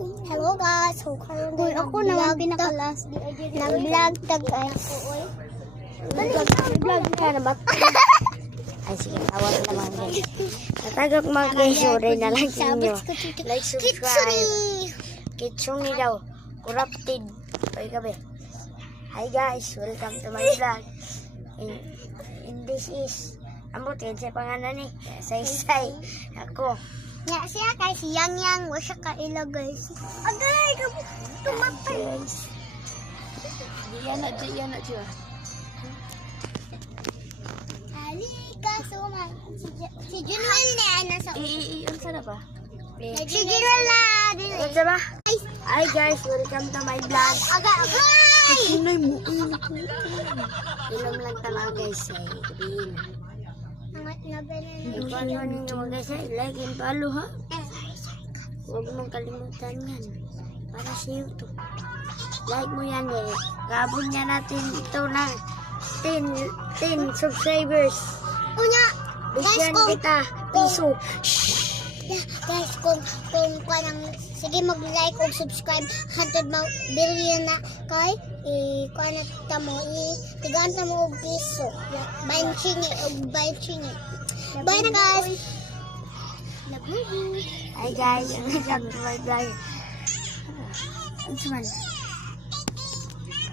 Hello guys, so karon Uy, ako naman pinakalas. nag-vlog ta guys. Vlog ka na ba? Ay, sige, tawag naman guys. Natagak mga guys, sorry na lang sa inyo. Like, subscribe. Kitsung ni daw. Corrupted. Pwede gabi. Hi guys, welcome to my vlog. And this is, ambot yan sa pangalan eh. Say. Ako. Nga siya kay si Yang, wa siya kaila guys. Agay, tumatay. Diyan na siya. Halika, suman. Si Junwell na ana sa Ang sana ba? Si Junwell na din. Ano ba? Hi guys, welcome to my vlog. Agay! Sinay mo. Ilom lang talaga guys. Sabihin. Ikuan ninyo mga guys. Like and follow ha. Huwag mong kalimutan yan. Para sa YouTube. Like mo yan eh. Gabon niya natin ito ng 10 subscribers. Unya, Bigyan kung- kita piso. guys, kung kanang sige mag-like o subscribe 100 billion na kay kuan ta mo tigaan ta mo og piso. Banchingi. Bye na guys. Love you. Hi guys, welcome to my vlog. Ano man?